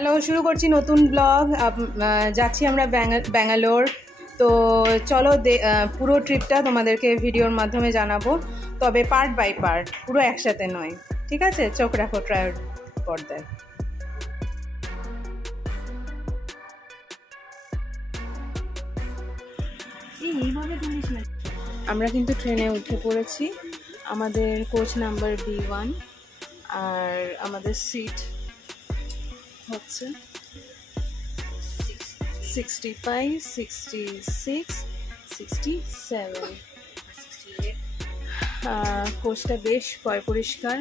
Hello, শুরু করছি নতুন ব্লগ। যাচ্ছি আমরা ব্যাঙ্গালোর। তো চলো পুরো ট্রিপটা তোমাদেরকে ভিডিওর মাধ্যমে জানাবো, তবে পার্ট বাই পার্ট, পুরো একসাথে নয়। ঠিক আছে, চোখ রাখো ট্রায়াল পর্দায়। আমরা কিন্তু ট্রেনে উঠে পড়েছি। আমাদের কোচ নাম্বার B1 আর আমাদের সিট হচ্ছে 65, 66, 67। কোচটা বেশ পরিষ্কার,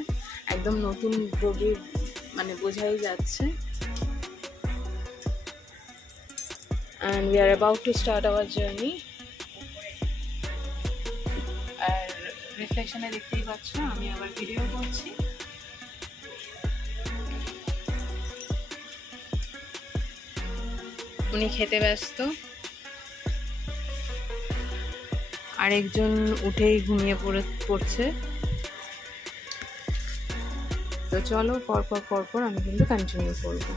একদম নতুন বগি, মানে বোঝাই যাচ্ছে। And we are about to start our journey. আর রিফ্লেকশনে দেখতেই পাচ্ছ আমি আবার ভিডিও করছি। উনি খেতে ব্যস্ত, আরেকজন উঠেই ঘুমিয়ে পড়ছে। তো চলো পরপর আমি কিন্তু কন্টিনিউ করবো।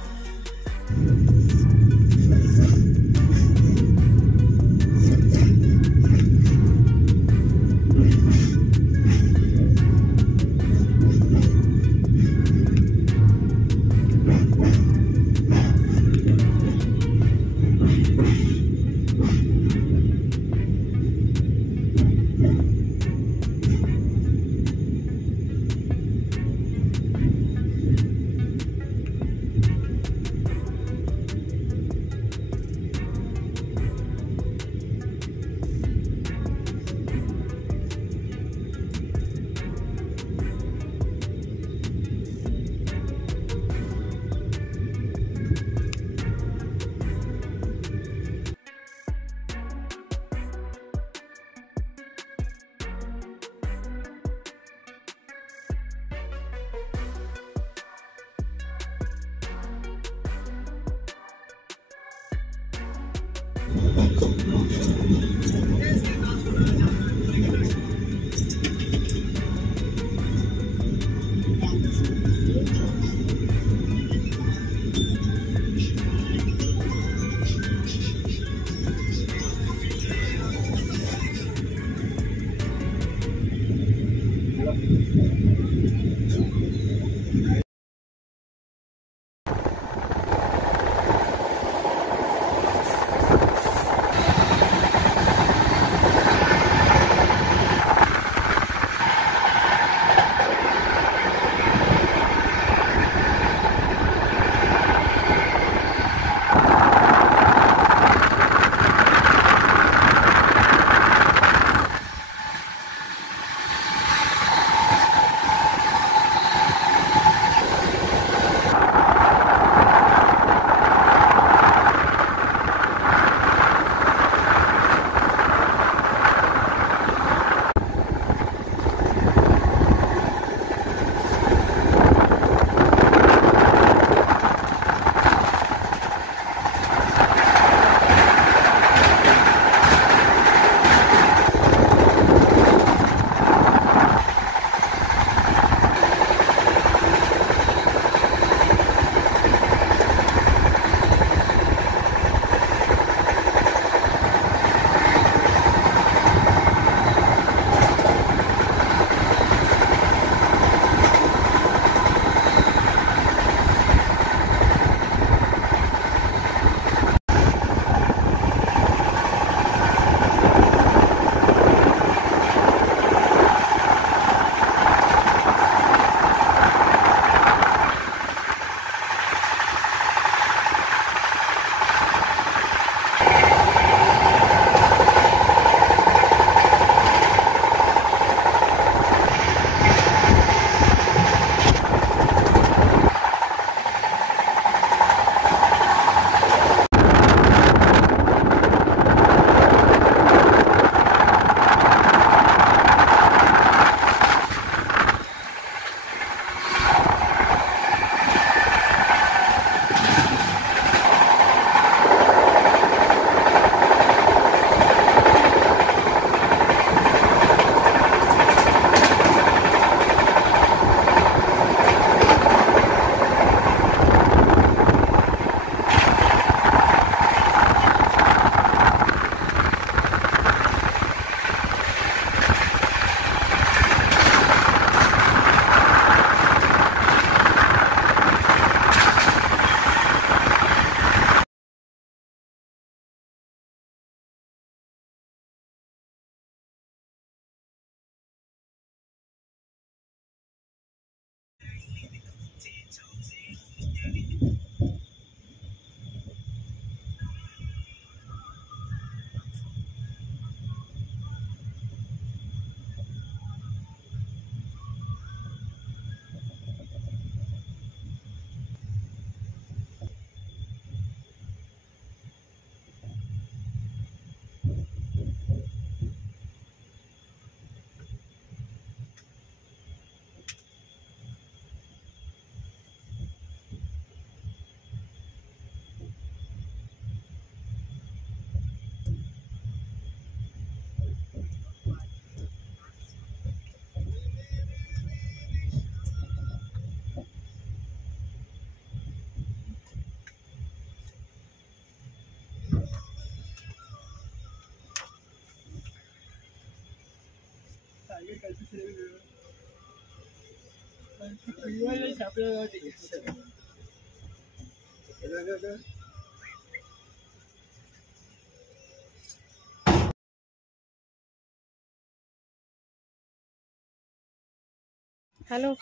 হ্যালো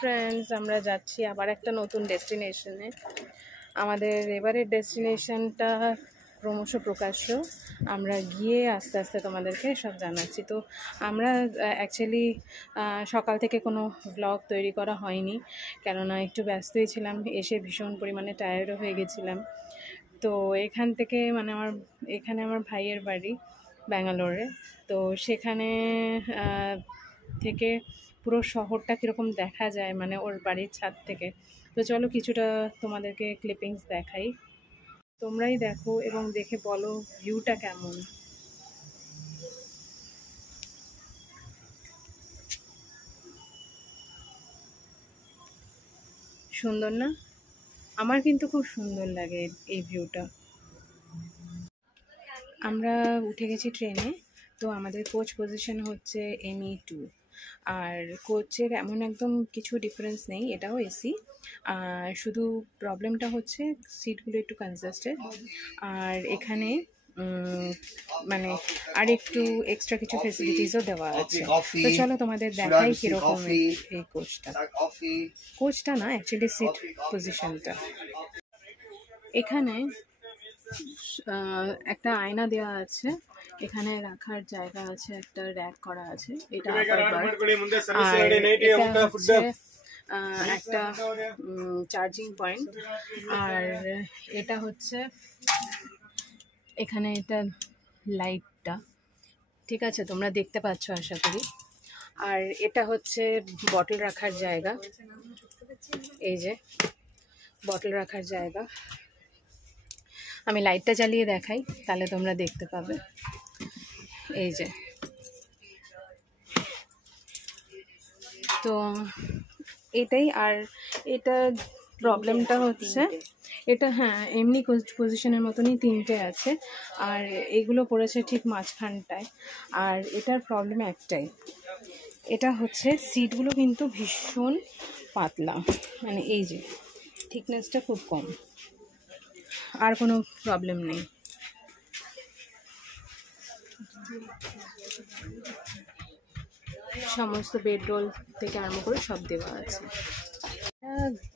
ফ্রেন্ডস, আমরা যাচ্ছি আবার একটা নতুন ডেস্টিনেশনে। আমাদের এবারের ডেস্টিনেশনটা ক্রমশ প্রকাশ্য। আমরা গিয়ে আস্তে আস্তে তোমাদেরকে সব জানাচ্ছি। তো আমরা অ্যাকচুয়ালি সকাল থেকে কোনো ব্লগ তৈরি করা হয়নি, কেননা একটু ব্যস্তই ছিলাম, এসে ভীষণ পরিমাণে টায়ার্ডও হয়ে গেছিলাম। তো এখান থেকে মানে এখানে আমার ভাইয়ের বাড়ি ব্যাঙ্গালোরে। তো সেখানে থেকে পুরো শহরটা কীরকম দেখা যায় মানে ওর বাড়ির ছাদ থেকে। তো চলো কিছুটা তোমাদেরকে ক্লিপিংস দেখাই, তোমরাই দেখো এবং দেখে বলো ভিউটা কেমন। সুন্দর না? আমার কিন্তু খুব সুন্দর লাগে এই ভিউটা। আমরা উঠে গেছি ট্রেনে। তো আমাদের কোচ পজিশন হচ্ছে ME2। আর কোচের এমন একদম কিছু ডিফারেন্স নেই, এটাও এসি। শুধু প্রবলেমটা হচ্ছে সিটগুলো একটু কনজেস্টেড। আর এখানে মানে আর একটু এক্সট্রা কিছু ফেসিলিটিসও দেওয়া আছে। তো চলো তোমাদের দেখাই কীরকম এই কোচটা না অ্যাকচুয়ালি সিট পজিশনটা। এখানে একটা আয়না দেওয়া আছে, এখানে রাখার জায়গা আছে, একটা র্যাক করা আছে। এটা একটা চার্জিং পয়েন্ট। আর এটা হচ্ছে এখানে এটা লাইটটা, ঠিক আছে তোমরা দেখতে পাচ্ছ আশা করি। আর এটা হচ্ছে বটল রাখার জায়গা, এই যে বটল রাখার জায়গা। আমি লাইটটা জ্বালিয়ে দেখাই, তাহলে তোমরা দেখতে পাবে। এই যে, তো এটাই। আর এটা প্রবলেমটা হচ্ছে এটা, হ্যাঁ এমনি পজিশনের মতনই তিনটে আছে, আর এগুলো পড়েছে ঠিক মাঝখানটায়। আর এটার প্রবলেম একটাই, এটা হচ্ছে সিটগুলো কিন্তু ভীষণ পাতলা, মানে এই যে থিকনেসটা খুব কম। আর কোনো প্রবলেম নেই। সমস্ত বেডরোল থেকে আরম্ভ করে সব দেওয়া আছে।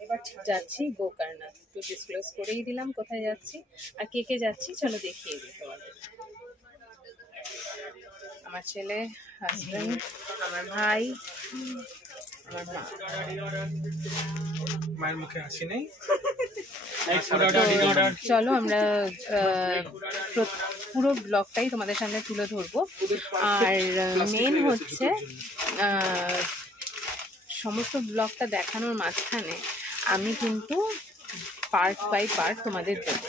এবার যাচ্ছি গোকর্ণ, একটু ডিসক্লোজ করেই দিলাম কোথায় যাচ্ছি আর কে কে যাচ্ছি, চলো দেখিয়ে দিই তোমাদের। আমার ছেলে, হাজব্যান্ড, আমার ভাই, আমার মা। মায়ের মুখে হাসি নেই। চলো আমরা পুরো ব্লগটাই তোমাদের সামনে তুলে ধরবো। আর মেন হচ্ছে সমস্ত ব্লগটা দেখানোর মাঝখানে আমি কিন্তু পার্ট বাই পার্ট তোমাদের দেবো।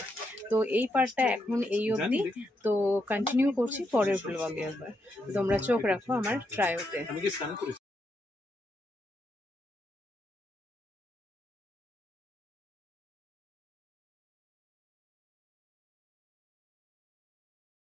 তো এই পার্টটা এখন এই অবধি, তো কন্টিনিউ করছি পরের ব্লগে। আবার তোমরা চোখ রাখো আমার ট্রায়োতে।